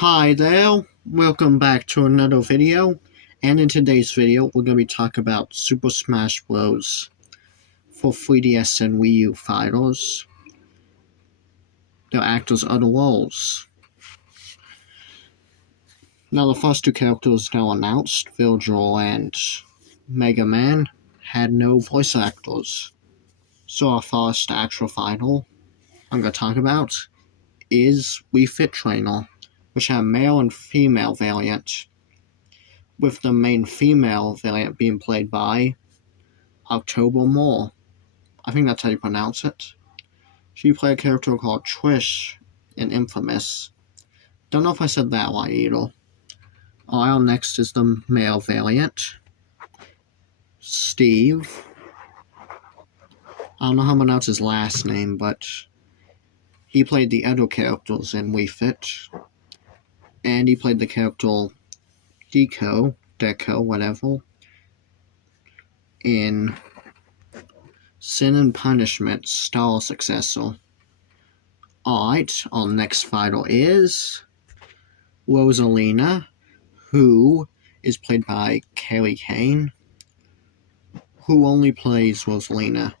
Hi there, welcome back to another video, and in today's video we're going to be talking about Super Smash Bros. For 3DS and Wii U titles. The actors' other roles. Now the first two characters now announced, Virgil and Mega Man, had no voice actors. So our first actual title I'm going to talk about is Wii Fit Trainer, which had a male and female variant, with the main female variant being played by October Moore. I think that's how you pronounce it. She played a character called Trish in Infamous. Don't know if I said that right either. Alright, next is the male variant, Steve. I don't know how to pronounce his last name, but he played the other characters in Wii Fit. And he played the character Deco, whatever, in Sin and Punishment Star Successor. Alright, our next fighter is Rosalina, who is played by Kelly Kane, who only plays Rosalina.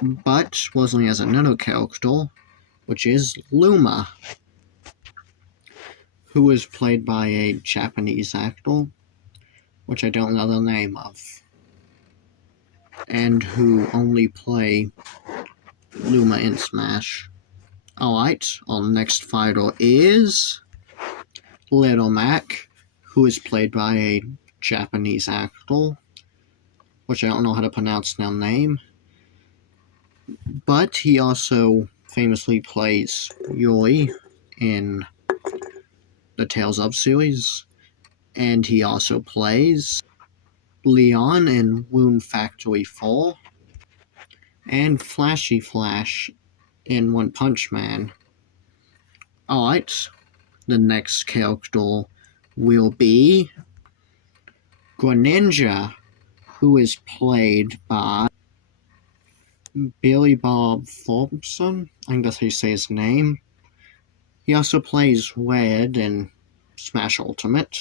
But Rosalina has another character, which is Luma, who is played by a Japanese actor, which I don't know the name of, and who only play Luma in Smash. Alright, our next fighter is Little Mac, who is played by a Japanese actor, which I don't know how to pronounce their name, but he also famously plays Yuri in the Tales of series, and he also plays Leon in Wound Factory 4, and Flashy Flash in One Punch Man. Alright, the next character will be Greninja, who is played by Billy Bob Thornton. I think that's how you say his name. He also plays Red in Smash Ultimate,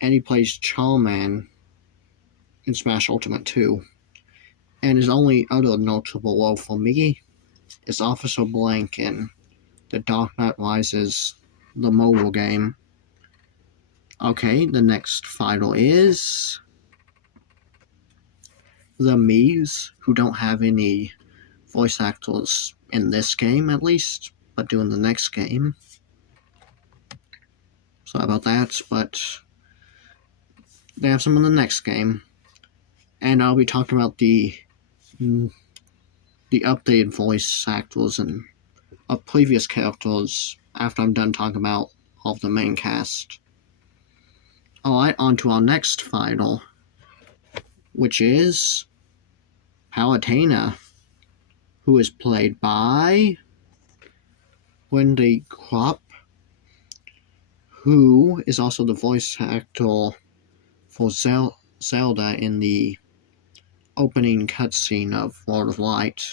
and he plays Charman in Smash Ultimate 2. And his only other notable role for me is Officer Blank in The Dark Knight Rises, the mobile game. Okay, the next fighter is the Miis, who don't have any voice actors in this game at least, but do in the next game. Sorry about that, but they have some in the next game. And I'll be talking about the updated voice actors and of previous characters after I'm done talking about all of the main cast. Alright, on to our next fighter, which is Palutena, who is played by Wendy Kropp, who is also the voice actor for Zelda in the opening cutscene of World of Light.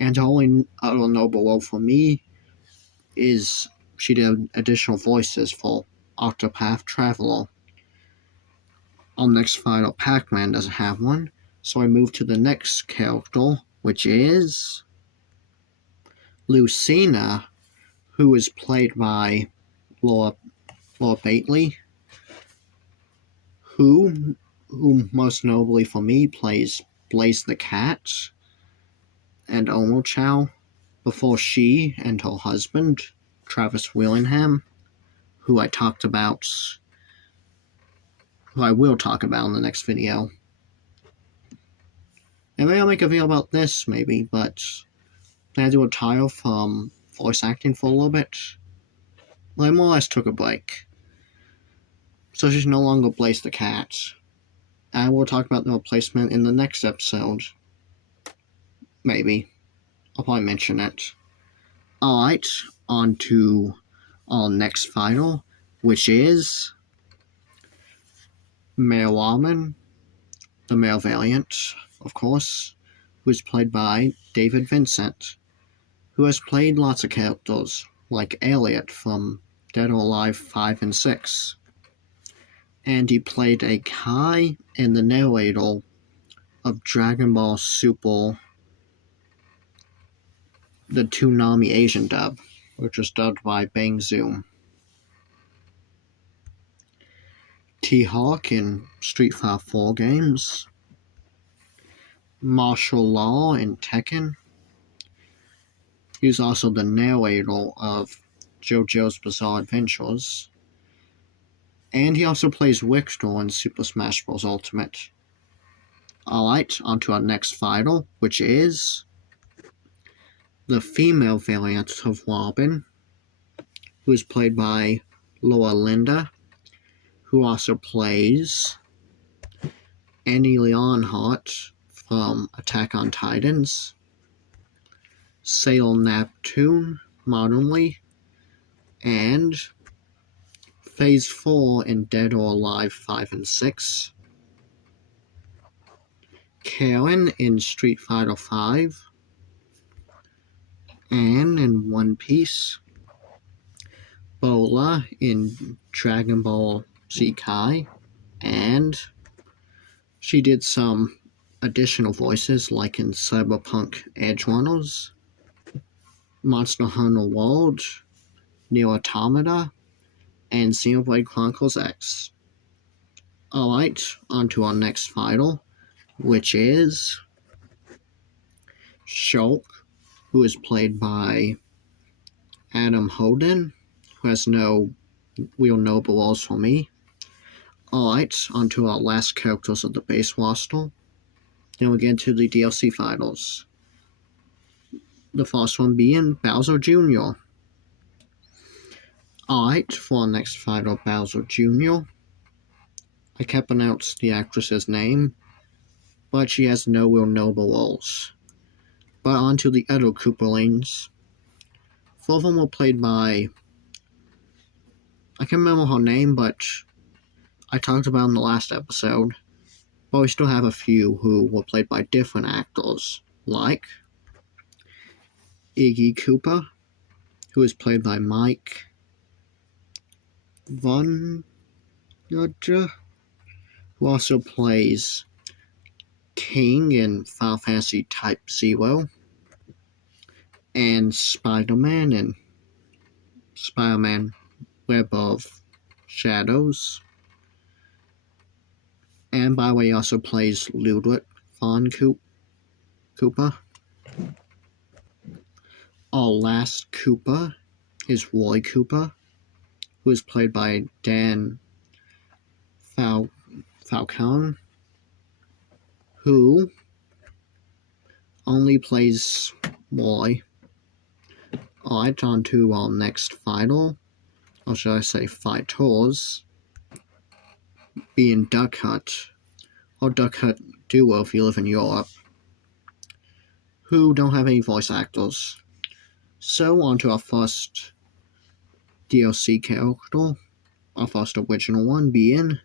And the only other notable role for me is she did additional voices for Octopath Traveler. Our next fighter, Pac-Man, doesn't have one, so I move to the next character, which is Lucina, who is played by Laura Bately, who most notably for me plays Blaze the Cat and Omochao, before she and her husband, Travis Willingham, who I will talk about in the next video. And maybe I'll make a video about this, maybe, but then I do a tile from voice acting for a little bit. Well, I more or less took a break, so she's no longer Blaze the Cat. I will talk about the replacement in the next episode. Maybe. I'll probably mention it. Alright, on to our next fighter, which is Male Ramen, the male variant, of course, who is played by David Vincent, who has played lots of characters like Elliot from Dead or Alive 5 and 6. And he played a Kai in the narrator of Dragon Ball Super, the Toonami Asian dub, which was dubbed by Bang Zoom. T-Hawk in Street Fighter 4 games. Martial Law in Tekken. He's also the narrator of JoJo's Bizarre Adventures. And he also plays Victor in Super Smash Bros. Ultimate. Alright, on to our next fighter, which is the female variant of Robin, who is played by Laura Linda, who also plays Annie Leonhardt from Attack on Titans, Sailor Neptune modernly, and Phase 4 in Dead or Alive 5 and 6, Karen in Street Fighter 5, Anne in One Piece, Bola in Dragon Ball Z Kai, and she did some additional voices like in Cyberpunk Edgerunners, Monster Hunter World, Nier Automata, and Xenoblade Chronicles X. Alright, on to our next fighter, which is Shulk, who is played by Adam Holden, who has no real notable roles for me. Alright, on to our last characters of the base roster. Then we get into the DLC fighters. The first one being Bowser Jr. Alright, for our next fighter, Bowser Jr. I can't pronounce the actress's name, but she has no real notable roles. But on to the other Koopa-lings. 4 of them were played by... I can't remember her name, but I talked about in the last episode. But we still have a few who were played by different actors, like Iggy Koopa, who is played by Mike Von Yodja, who also plays King in Final Fantasy Type 0, and Spider-Man in Spider-Man Web of Shadows. And by the way, he also plays Ludwig von Koopa. Our last Koopa is Roy Koopa, who is played by Dan Falcone, who only plays Roy. Alright, on to our next fighter, or should I say fighters, being Duck Hunt, or Duck Hunt Duo if you live in Europe, who don't have any voice actors. So, on to our first DLC character, our first original one being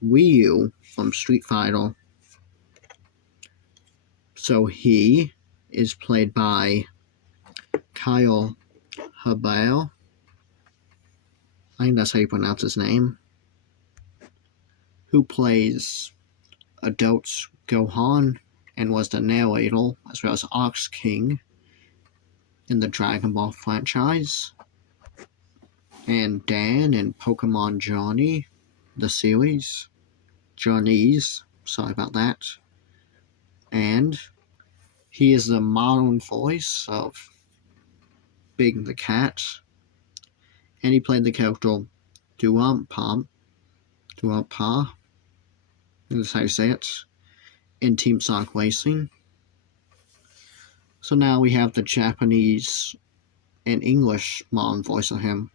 Ryu from Street Fighter. So he is played by Kyle Habao. I think that's how you pronounce his name. Who plays Adult Gohan and was the narrator as well as Ox King in the Dragon Ball franchise. And Dan in Pokemon Journey, the series. Journeys, sorry about that. And he is the modern voice of Big the Cat. And he played the character Duampa, that's how you say it, in Team Sonic Racing. So now we have the Japanese and English modern voice of him,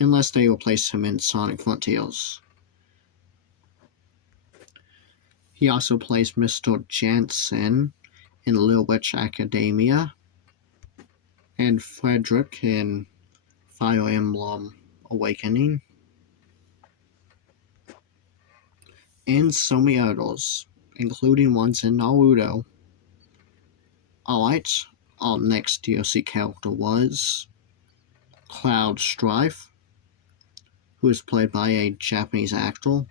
unless they replace him in Sonic Frontiers. He also plays Mr. Jansen in Little Witch Academia, and Frederick in Fire Emblem Awakening, and so many others, including ones in Naruto. Alright, our next DLC character was Cloud Strife, who is played by a Japanese actor,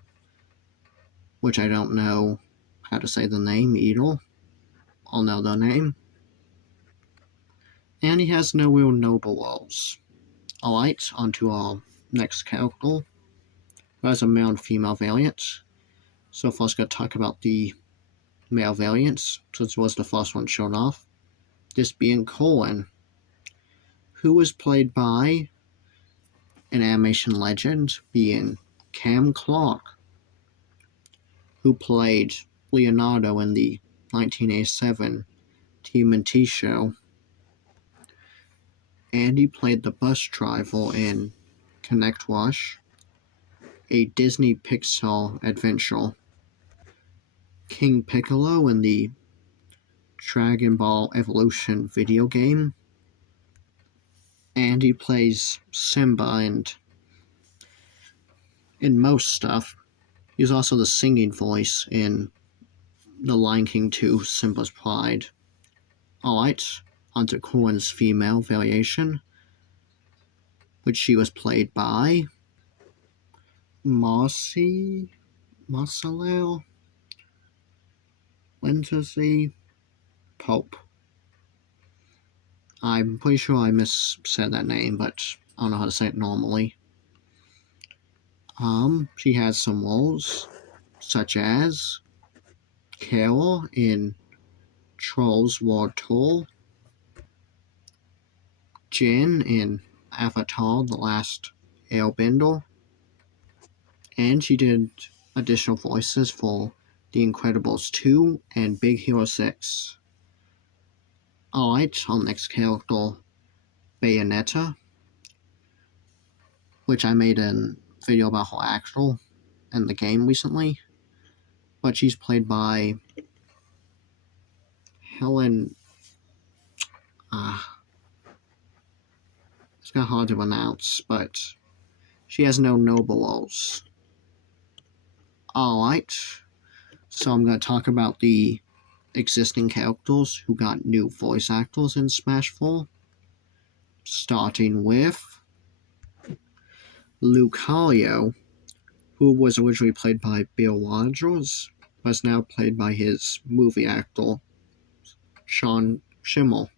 which I don't know how to say the name either. I'll know the name. And he has no real noble roles. Alright, on to our next character, who has a male and female variant. So first gonna talk about the male variants, since it was the first one shown off. This being Colin, who was played by an animation legend, being Cam Clark, who played Leonardo in the 1987 TMNT show, and he played the bus driver in Connect Rush, a Disney Pixar adventure, King Piccolo in the Dragon Ball Evolution video game, and he plays Simba and in most stuff. He's also the singing voice in The Lion King 2 Simba's Pride. Alright, onto Corin's female variation, which she was played by Marcello Lindsay Pope. I'm pretty sure I missaid that name, but I don't know how to say it normally. She has some roles, such as Carol in Trolls World Tour, Jin in Avatar The Last Airbender, and she did additional voices for The Incredibles 2 and Big Hero 6. Alright, our next character, Bayonetta, which I made a video about her actor in the game recently, but she's played by Helen. It's kind of hard to pronounce, but she has no noble roles. Alright, so I'm going to talk about the existing characters who got new voice actors in Smash 4, starting with Lucario, who was originally played by Bill Rogers, but is now played by his movie actor, Sean Schimmel,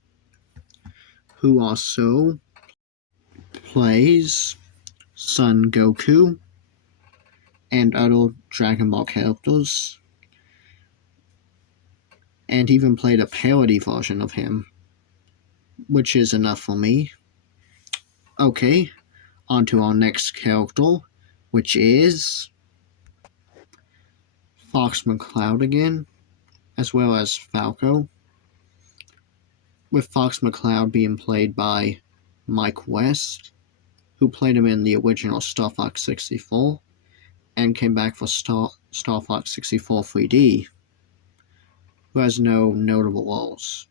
who also plays Son Goku and other Dragon Ball characters, and even played a parody version of him, which is enough for me. Okay, on to our next character, which is Fox McCloud again, as well as Falco, with Fox McCloud being played by Mike West, who played him in the original Star Fox 64, and came back for Star Fox 64 3D, who has no notable roles,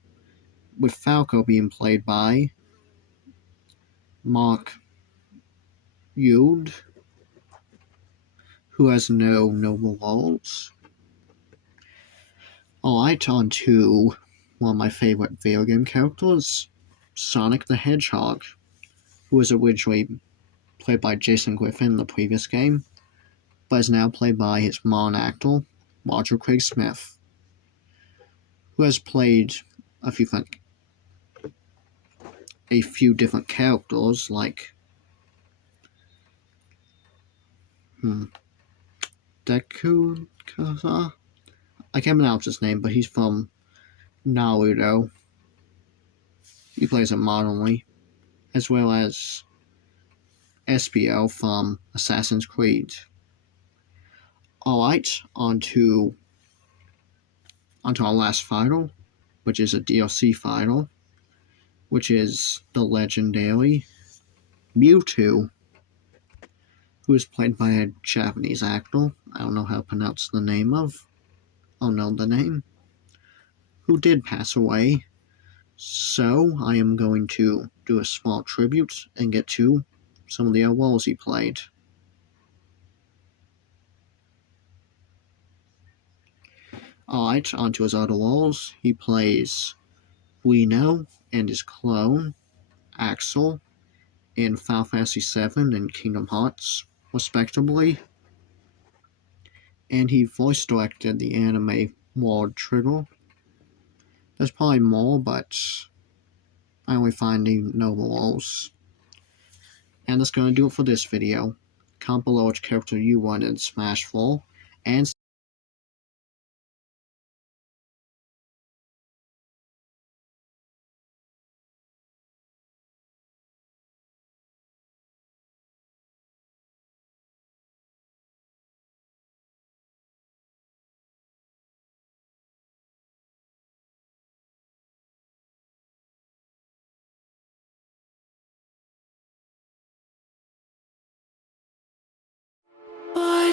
with Falco being played by Mark Yude, who has no notable roles. Alright, on to one of my favorite video game characters, Sonic the Hedgehog, who was originally played by Jason Griffin in the previous game, but is now played by his modern actor, Roger Craig Smith, who has played a few different characters, like Deku Kaza. I can't pronounce his name, but he's from Naruto. He plays it modernly, as well as Espio from Assassin's Creed. Alright, on to our last final, which is a DLC final, which is the legendary Mewtwo, who is played by a Japanese actor, I don't know how to pronounce the name of, who did pass away. So I am going to do a small tribute and get to some of the roles he played. Alright, on to his other roles. He plays Reno and his clone, Axel, in Final Fantasy VII and Kingdom Hearts, respectively. And he voice directed the anime World Trigger. There's probably more, but I only find the notable roles. And that's gonna do it for this video. Comment below which character you want in Smash 4, and Boy,